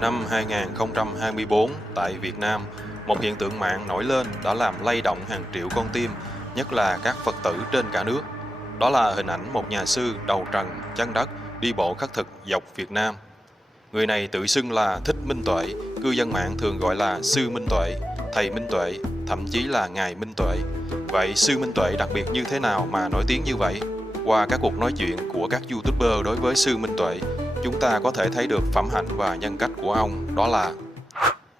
Năm 2024 tại Việt Nam, một hiện tượng mạng nổi lên đã làm lay động hàng triệu con tim, nhất là các Phật tử trên cả nước. Đó là hình ảnh một nhà sư đầu trần, chân đất đi bộ khất thực dọc Việt Nam. Người này tự xưng là Thích Minh Tuệ, cư dân mạng thường gọi là Sư Minh Tuệ, Thầy Minh Tuệ, thậm chí là Ngài Minh Tuệ. Vậy Sư Minh Tuệ đặc biệt như thế nào mà nổi tiếng như vậy? Qua các cuộc nói chuyện của các YouTuber đối với Sư Minh Tuệ, chúng ta có thể thấy được phẩm hạnh và nhân cách của ông, đó là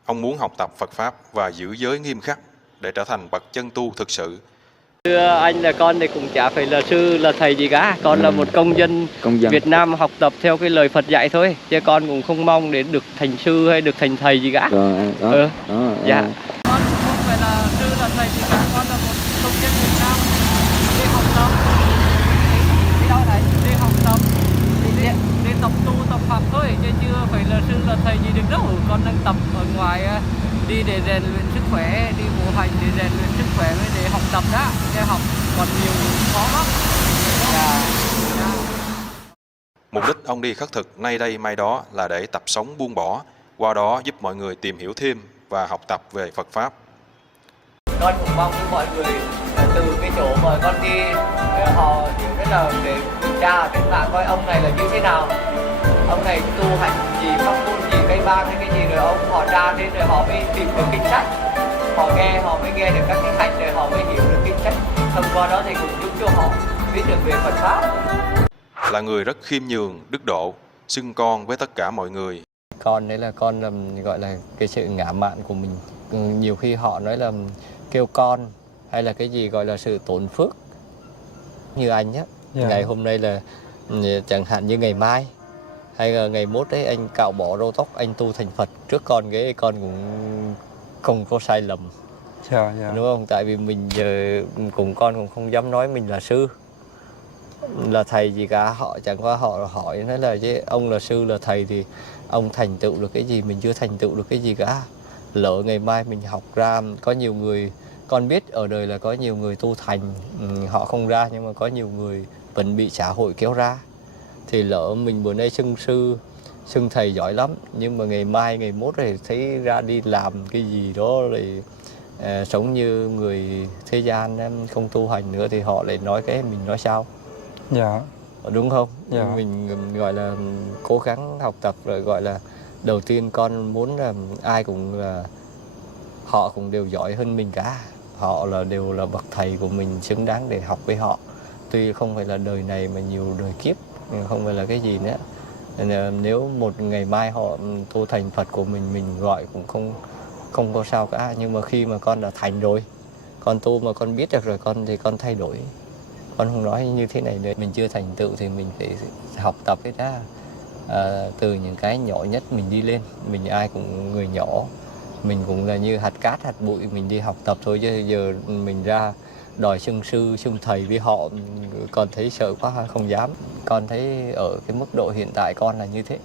ông muốn học tập Phật Pháp và giữ giới nghiêm khắc để trở thành bậc chân tu thực sự. Thưa anh, là con thì cũng chả phải là sư là thầy gì cả, con là một công dân Việt Nam học tập theo cái lời Phật dạy thôi, chứ con cũng không mong để được thành sư hay được thành thầy gì cả. Dạ. Con không phải là sư là thầy gì cả, con là một công dân Việt Nam đi học tập. Đi đâu đấy? Đi học tập, đi tập tu tập Phật thôi, chứ chưa phải là sư là thầy gì được đâu. Con đang tập ở ngoài, đi để rèn luyện sức khỏe, đi bộ hành để rèn luyện sức khỏe với để học tập đó, để học còn nhiều khó lắm. Mục đích ông đi khất thực nay đây mai đó là để tập sống buông bỏ, qua đó giúp mọi người tìm hiểu thêm và học tập về Phật Pháp. Con cũng mong với mọi người từ cái chỗ mà con đi, họ hiểu rất là để kiểm tra trên mạng coi ông này là như thế nào, ông này tu hành gì, pháp môn gì, cây ban hay cái gì, rồi họ ra đến rồi họ mới tìm được kinh sách, họ mới nghe được các cái hạnh, rồi họ mới hiểu được kinh sách. Thông qua đó thì cũng giúp cho họ biết được về Phật Pháp. Là người rất khiêm nhường, đức độ, xưng con với tất cả mọi người. Con đấy là con gọi là cái sự ngã mạn của mình. Nhiều khi họ nói là kêu con hay là cái gì gọi là sự tổn phước. Như anh nhé, ngày hôm nay là chẳng hạn như ngày mai hay là ngày mốt đấy anh cạo bỏ râu tóc, anh tu thành Phật trước con, cái con cũng không có sai lầm. Đúng không? Tại vì mình giờ cùng con cũng không dám nói mình là sư là thầy gì cả, họ chẳng qua họ hỏi nói là chứ ông là sư là thầy thì ông thành tựu được cái gì, mình chưa thành tựu được cái gì cả. Lỡ ngày mai mình học ra, có nhiều người con biết ở đời là có nhiều người tu thành họ không ra, nhưng mà có nhiều người vẫn bị xã hội kéo ra. Thì lỡ mình bữa nay xưng sư xưng thầy giỏi lắm, nhưng mà ngày mai ngày mốt thì thấy ra đi làm cái gì đó rồi sống như người thế gian không tu hành nữa, thì họ lại nói cái mình nói sao? Dạ. Đúng không? Dạ. Mình gọi là cố gắng học tập, rồi gọi là đầu tiên con muốn là ai cũng là họ cũng đều giỏi hơn mình cả, họ là đều là bậc thầy của mình, xứng đáng để học với họ. Tuy không phải là đời này mà nhiều đời kiếp, không phải là cái gì nữa. Nên nếu một ngày mai họ tu thành Phật của mình gọi cũng không có sao cả. Nhưng mà khi mà con đã thành rồi, con tu mà con biết được rồi, thì con thay đổi. Con không nói như thế này nữa, mình chưa thành tựu thì mình phải học tập hết á. Từ những cái nhỏ nhất mình đi lên, mình ai cũng người nhỏ, mình cũng là như hạt cát hạt bụi, mình đi học tập thôi, chứ giờ mình ra đòi xưng sư xưng thầy với họ con thấy sợ quá, không dám. Con thấy ở cái mức độ hiện tại con là như thế.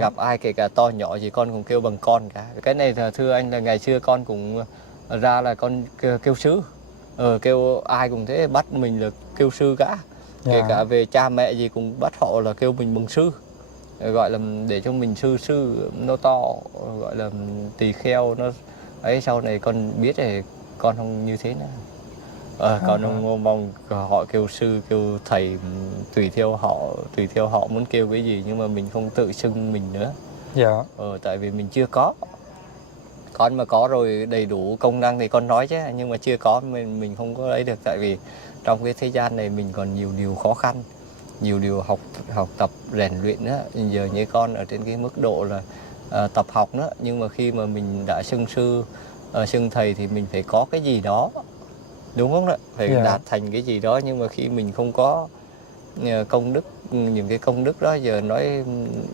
Gặp ai kể cả to nhỏ gì con cũng kêu bằng con cả. Cái này là thưa anh là ngày xưa con cũng ra là con kêu sư, kêu ai cũng thế, bắt mình là kêu sư cả. Kể cả về cha mẹ gì cũng bắt họ là kêu mình bằng sư, gọi là để cho mình sư nó to, gọi là tỳ kheo nó ấy. Sau này con biết thì con không như thế nữa. Con không mong họ kêu sư kêu thầy, tùy theo họ muốn kêu cái gì, nhưng mà mình không tự xưng mình nữa. Tại vì mình chưa có. Con mà có rồi đầy đủ công năng thì con nói chứ, nhưng mà chưa có mình không có lấy được. Tại vì trong cái thế gian này mình còn nhiều điều khó khăn, nhiều điều học tập rèn luyện nữa. Giờ như con ở trên cái mức độ là tập học nữa, nhưng mà khi mà mình đã xưng sư xưng thầy thì mình phải có cái gì đó, đúng không ạ? Phải đạt thành cái gì đó. Nhưng mà khi mình không có công đức, những cái công đức đó giờ nói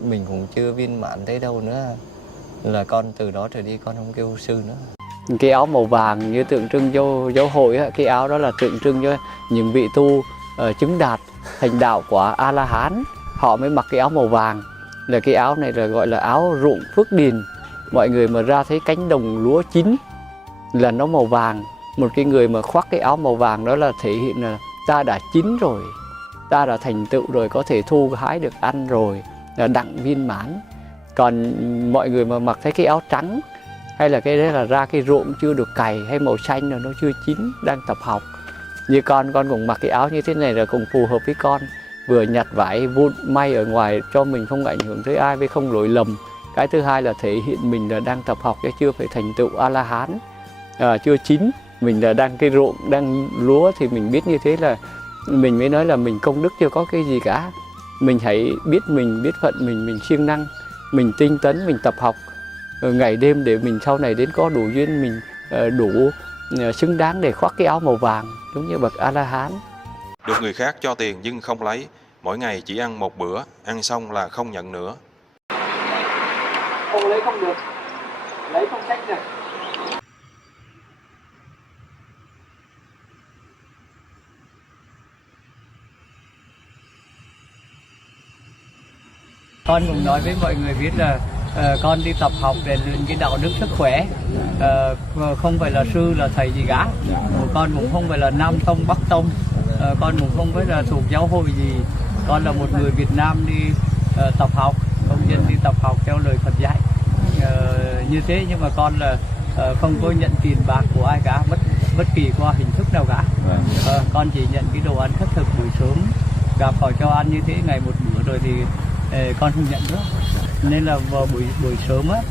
mình cũng chưa viên mãn tới đâu nữa, là con từ đó trở đi con không kêu sư nữa. Cái áo màu vàng như tượng trưng cho giáo hội á, cái áo đó là tượng trưng cho những vị tu chứng đạt thành đạo của A La Hán, họ mới mặc cái áo màu vàng. Là cái áo này là gọi là áo ruộng phước điền. Mọi người mà ra thấy cánh đồng lúa chín là nó màu vàng, một cái người mà khoác cái áo màu vàng đó là thể hiện là ta đã chín rồi, ta đã thành tựu rồi, có thể thu hái được ăn rồi, là đặng viên mãn. Còn mọi người mà mặc thấy cái áo trắng hay là cái đấy là ra cái ruộng chưa được cày, hay màu xanh là nó chưa chín, đang tập học. Như con cũng mặc cái áo như thế này là cũng phù hợp với con, vừa nhặt vải vun may ở ngoài cho mình không ảnh hưởng tới ai, với không lỗi lầm. Cái thứ hai là thể hiện mình là đang tập học chứ chưa phải thành tựu A-la-hán, chưa chín. Mình là đang cái ruộng, đang lúa thì mình biết như thế là mình mới nói là mình công đức chưa có cái gì cả. Mình hãy biết mình, biết phận mình siêng năng, mình tinh tấn, mình tập học ngày đêm để mình sau này đến có đủ duyên, mình đủ xứng đáng để khoác cái áo màu vàng giống như bậc A-la-hán. Được người khác cho tiền nhưng không lấy, mỗi ngày chỉ ăn một bữa, ăn xong là không nhận nữa. Không lấy không được, lấy không trách được. Con cũng nói với mọi người biết là con đi tập học để luyện cái đạo đức sức khỏe, không phải là sư là thầy gì cả. Con cũng không phải là Nam Tông Bắc Tông, con cũng không phải là thuộc giáo hội gì. Con là một người Việt Nam đi tập học, công dân đi tập học theo lời Phật dạy như thế. Nhưng mà con là không có nhận tiền bạc của ai cả, bất kỳ qua hình thức nào cả. Con chỉ nhận cái đồ ăn khất thực buổi sớm, gặp họ cho ăn như thế ngày một bữa rồi thì con không nhận nữa. Nên là vào buổi sớm á,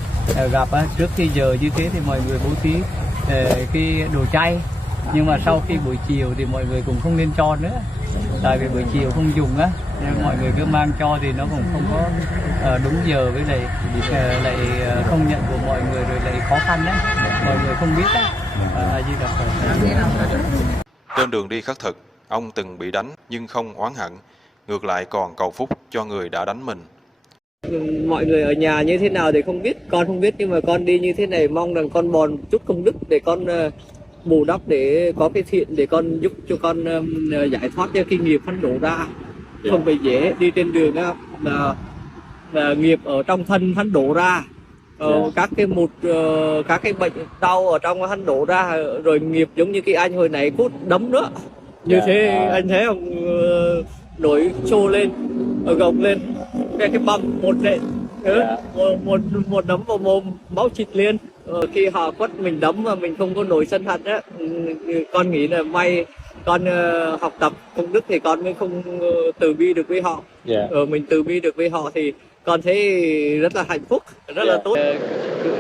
gặp trước khi giờ như thế thì mọi người bố trí cái đồ chay. Nhưng mà sau khi buổi chiều thì mọi người cũng không nên cho nữa, tại vì buổi chiều không dùng á, nên mọi người cứ mang cho thì nó cũng không có đúng giờ, với lại không nhận của mọi người, rồi lại khó khăn á, mọi người không biết á. Trên đường đi khất thực, ông từng bị đánh nhưng không oán hận, ngược lại còn cầu phúc cho người đã đánh mình. Mọi người ở nhà như thế nào thì không biết, con không biết, nhưng mà con đi như thế này mong rằng con bòn chút công đức để con bù đắp, để có cái thiện để con giúp cho con giải thoát cho cái nghiệp hắn đổ ra. Không phải dễ đi trên đường á, là nghiệp ở trong thân hắn đổ ra, các cái bệnh đau ở trong hắn đổ ra, rồi nghiệp giống như cái anh hồi nãy cút đấm nữa như thế. Anh thấy không, nổi trô lên, gồng lên cái bầm một nệm, một đấm vào mồm, máu chịt liền. Khi họ quất mình đấm mà mình không có nổi sân hận á, con nghĩ là may con học tập công đức thì con mới không từ bi được với họ. Mình từ bi được với họ thì con thấy rất là hạnh phúc, rất là tốt.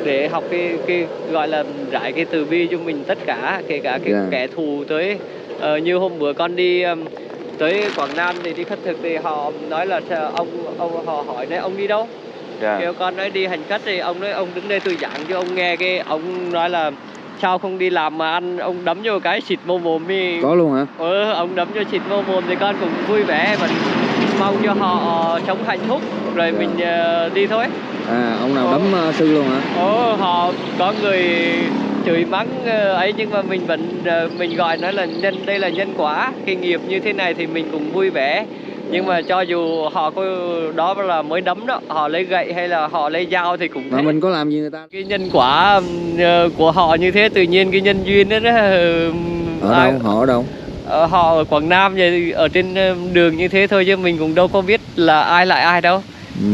Để học cái gọi là rải cái từ bi cho mình tất cả, kể cả cái kẻ thù tới. Như hôm bữa con đi tới Quảng Nam thì đi khất thực thì họ nói là ông họ hỏi này, ông đi đâu? Kêu con nói đi hành khất, thì ông nói ông đứng đây tôi giảng cho ông nghe. Cái ông nói là sao không đi làm mà ăn, ông đấm vô cái xịt vô mồm đi. Có luôn hả? Ông đấm cho xịt vô mồm thì con cũng vui vẻ, mình mong cho họ sống hạnh phúc rồi mình đi thôi. Ông nào đấm sư luôn hả? Họ có người chửi mắng ấy, nhưng mà mình vẫn mình gọi nó là đây là nhân quả, cái nghiệp như thế này thì mình cũng vui vẻ. Nhưng mà cho dù họ có đó là mới đấm đó, họ lấy gậy hay là họ lấy dao thì cũng mà mình có làm gì người ta. Cái nhân quả của họ như thế, tự nhiên cái nhân duyên đó. Họ ở đâu? Họ ở Quảng Nam vậy, ở trên đường như thế thôi, chứ mình cũng đâu có biết là ai lại ai đâu.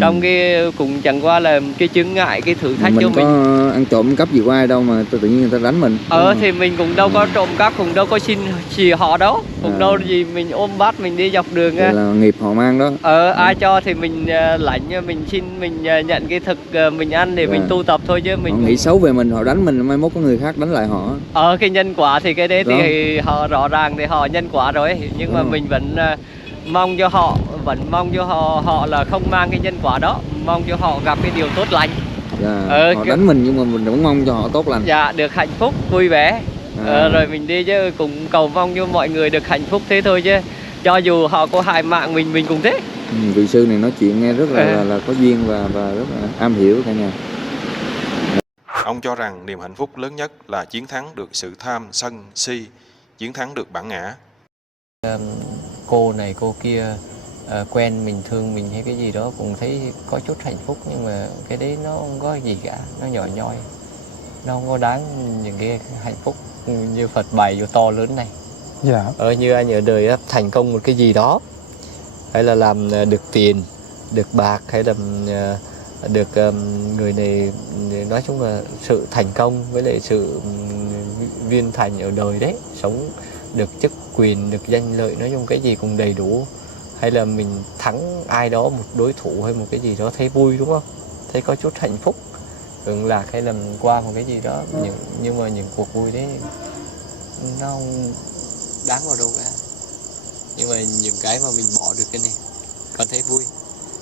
Trong cái cũng chẳng qua là cái chướng ngại, cái thử thách cho mình. Mình có ăn trộm cắp gì của ai đâu mà tự nhiên người ta đánh mình. Thì mình cũng đâu có trộm cắp, cũng đâu có xin gì họ đâu, cũng đâu gì mình ôm bát mình đi dọc đường. Vậy là nghiệp họ mang đó. Ai cho thì mình lãnh, mình xin, mình nhận cái thực mình ăn để mình tu tập thôi, chứ mình họ nghĩ xấu về mình, họ đánh mình, mai mốt có người khác đánh lại họ. Cái nhân quả thì cái đấy thì họ rõ ràng thì họ nhân quả rồi, nhưng mà mình vẫn mong cho họ, họ là không mang cái nhân quả đó, mong cho họ gặp cái điều tốt lành. Họ đánh mình nhưng mà mình vẫn mong cho họ tốt lành. Dạ, được hạnh phúc, vui vẻ. Rồi mình đi, chứ cũng cầu mong cho mọi người được hạnh phúc thế thôi, chứ cho dù họ có hại mạng mình cũng thế. Vị sư này nói chuyện nghe rất là có duyên và rất là am hiểu cả nhà. Ông cho rằng niềm hạnh phúc lớn nhất là chiến thắng được sự tham, sân, si, chiến thắng được bản ngã. Cô này cô kia quen mình, thương mình hay cái gì đó cũng thấy có chút hạnh phúc, nhưng mà cái đấy nó không có gì cả, nó nhỏ nhoi, nó không có đáng những cái hạnh phúc như Phật bày cho to lớn này. Như anh ở đời thành công một cái gì đó, hay là làm được tiền, được bạc, hay là được người này nói chung là sự thành công với lại sự viên thành ở đời đấy, sống được chức quyền, được danh lợi, nói chung cái gì cũng đầy đủ, hay là mình thắng ai đó, một đối thủ hay một cái gì đó thấy vui đúng không, thấy có chút hạnh phúc, hưởng lạc hay là qua một cái gì đó, nhưng mà những cuộc vui đấy nó không đáng vào đâu cả. Nhưng mà những cái mà mình bỏ được cái này, con thấy vui,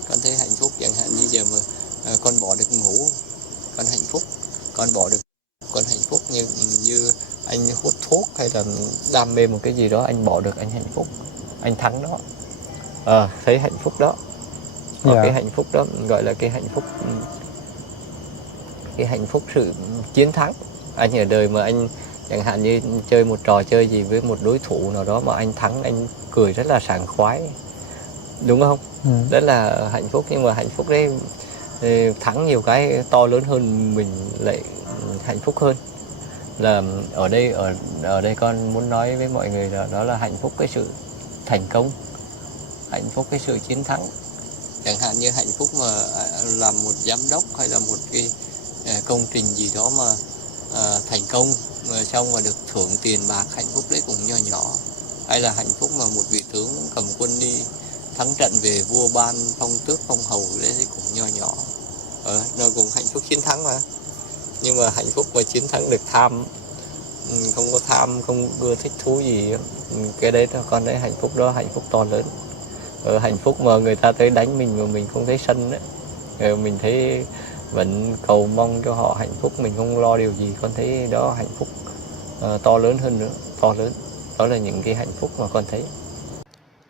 con thấy hạnh phúc. Chẳng hạn như giờ mà con bỏ được ngủ, con hạnh phúc. Con bỏ được, con hạnh phúc. Như anh hút thuốc hay là đam mê một cái gì đó, anh bỏ được, anh hạnh phúc, anh thắng đó. Thấy hạnh phúc đó. Còn cái hạnh phúc đó gọi là cái hạnh phúc sự chiến thắng. Anh ở đời mà anh chẳng hạn như chơi một trò chơi gì với một đối thủ nào đó mà anh thắng, anh cười rất là sảng khoái, đúng không? Rất là hạnh phúc. Nhưng mà hạnh phúc đấy thắng nhiều cái to lớn hơn mình lại hạnh phúc hơn. Là ở đây con muốn nói với mọi người là đó là hạnh phúc cái sự thành công, hạnh phúc cái sự chiến thắng. Chẳng hạn như hạnh phúc mà làm một giám đốc hay là một cái công trình gì đó mà thành công mà xong mà được thưởng tiền bạc, hạnh phúc đấy cũng nho nhỏ. Hay là hạnh phúc mà một vị tướng cầm quân đi thắng trận về vua ban phong tước phong hầu đấy cũng nho nhỏ. Nó cũng hạnh phúc chiến thắng mà. Nhưng mà hạnh phúc mà chiến thắng được tham, không có tham, không ưa thích thú gì, cái đấy con thấy hạnh phúc đó, hạnh phúc to lớn. Hạnh phúc mà người ta tới đánh mình mà mình không thấy sân đấy, mình thấy vẫn cầu mong cho họ hạnh phúc, mình không lo điều gì, con thấy đó hạnh phúc to lớn hơn nữa, to lớn. Đó là những cái hạnh phúc mà con thấy.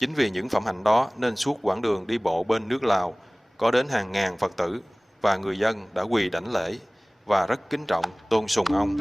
Chính vì những phẩm hạnh đó nên suốt quãng đường đi bộ bên nước Lào, có đến hàng ngàn Phật tử và người dân đã quỳ đảnh lễ và rất kính trọng tôn sùng ông.